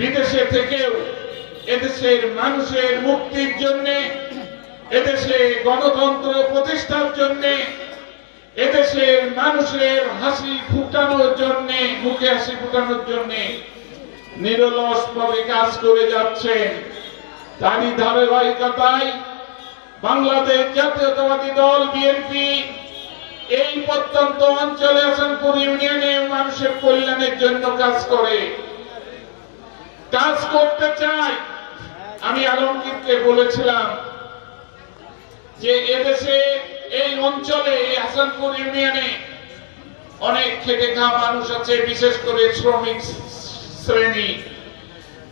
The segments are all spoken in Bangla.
বিদেশে থেকেও এদেশের মানুষের মুক্তির জন্য, এদেশে গণতন্ত্র প্রতিষ্ঠার জন্য, এদেশের মানুষের হাসি ফুটানোর জন্য, মুখে হাসি ফুটানোর জন্য নিরলসভাবে কাজ করে যাচ্ছেন। তারই ধারাবাহিকতায় বাংলাদেশ জাতীয়তাবাদী দল বিএনপি এই প্রত্যন্ত অঞ্চলে হাসানপুর ইউনিয়নে মানুষের কল্যাণের জন্য কাজ করতে চায়। আমি আলমগীরকে বলেছিলাম যে এদেশে এই অঞ্চলে হাসানপুর ইউনিয়নে অনেক খেটে খাওয়া মানুষ আছে, বিশেষ করে শ্রমিক শ্রেণী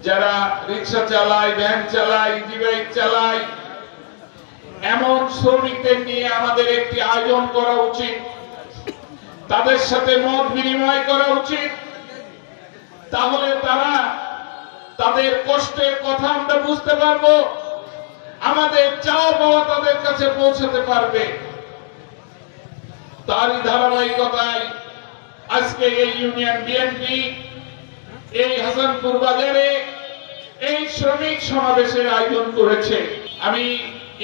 যারা রিক্সা চালায়, ভ্যান চালায়, ইজি বাইক চালায়। এমন শ্রমিকদের নিয়ে আমাদের একটি আয়োজন করা উচিত, তাদের সাথে মত বিনিময় করা উচিত। তাহলে তাদের কষ্টের কথা আমরা বুঝতে পারবো, আমাদের চাওয়া পাওয়া তাদের কাছে পৌঁছাতে পারবে। তারই ধারাবাহিকতায় আজকে এই ইউনিয়ন বিএনপি এই হাসানপুর বাজারে এই শ্রমিক সমাবেশের আয়োজন করেছে। আমি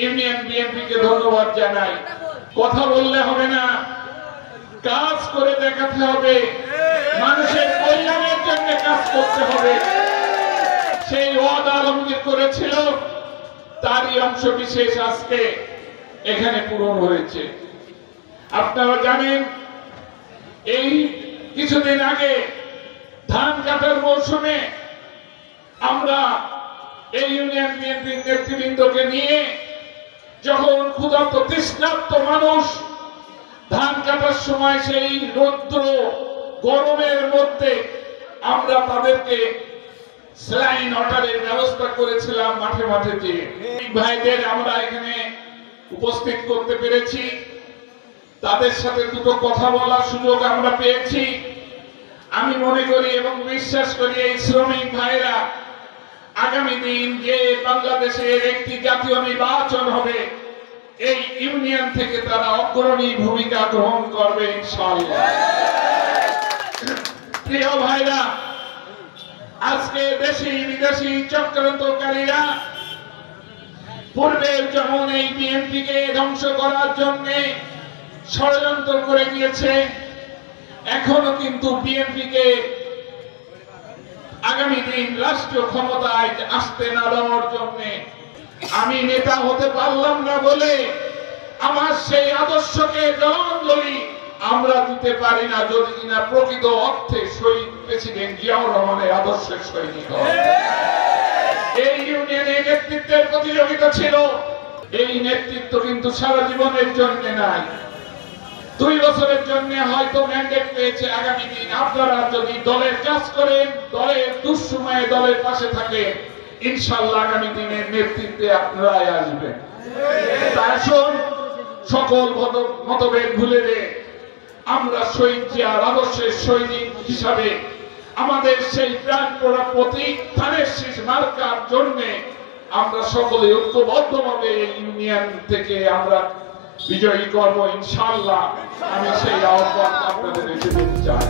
ইউনিয়ন বিএনপিকে ধন্যবাদ জানাই। কথা বললে হবে না, কাজ করে দেখাতে হবে, মানুষের কল্যাণের জন্য কাজ করতে হবে। সেই ওয়াদা আলমগীর করেছিল, তারই অংশ বিশেষ আজকে এখানে পূরণ হয়েছে। আপনারা জানেন এই কিছুদিন আগে ধান কাটার মৌসুমে আমরা এই ইউনিয়ন বিএনপির নেতৃবৃন্দকে নিয়ে যখন ক্ষুধার্ত তৃষ্ণার্ত মানুষ ধান কাটার সময় সেই রৌদ্র গরমের মধ্যে আমরা তাদেরকে স্যালাইন অর্ডারের ব্যবস্থা করেছিলাম মাঠে মাঠে দিয়ে। ভাইদের আমরা এখানে উপস্থিত করতে পেরেছি, তাদের সাথে দুটো কথা বলার সুযোগ আমরা পেয়েছি। আমি মনে করি এবং বিশ্বাস করি এই শ্রমিক ভাইরা আগামী দিন যে বাংলাদেশের একটি জাতীয় নির্বাচন হবে, এই ইউনিয়ন থেকে তারা অগ্রণী ভূমিকা গ্রহণ করবে ইনশাআল্লাহ। প্রিয় ভাইরা, আজকে দেশি বিদেশি চক্রান্তকারীরা পূর্বে যেমন এই বিএনপিকে ধ্বংস করার জন্য ষড়যন্ত্র করে গিয়েছে, এখনো কিন্তু বিএনপিকে আগামী দিন রাষ্ট্রীয় ক্ষমতায় আসতে না দেওয়ার জন্য, আমি নেতা হতে পারলাম না বলে আমার সেই আদর্শকে জলাঞ্জলি আমরা দিতে পারি না, যদি কিনা প্রকৃত অর্থে শহীদ প্রেসিডেন্ট জিয়াউর রহমানের আদর্শের সৈনিক হয়। এই ইউনিয়নের নেতৃত্বের প্রতিযোগিতা ছিল, এই নেতৃত্ব কিন্তু সারা জীবনের জন্য নাই, 2 বছরের জন্য হয়তো ম্যান্ডেট পেয়েছে। আগামী দিন আপনারা যদি দলের কাজ করেন, দলের দুঃসময়ে দলের পাশে থাকেন, ইনশাআল্লাহ আগামী দিনের নেতৃত্বে আপনারাই আসবেন। তাই সকল মতভেদ ভুলে দিয়ে আমরা শহীদ জিয়ার আদর্শের সৈনিক হিসাবে আমাদের সেই প্রাণ পড়া প্রতীক ধানের শীষ মার্কার জন্য আমরা সকলে ঐক্যবদ্ধভাবে এই ইউনিয়ন থেকে আমরা বিজয়ী করব ইনশাআল্লাহ। আমি সেই আহ্বান আপনাদের রেখে দিতে চাই।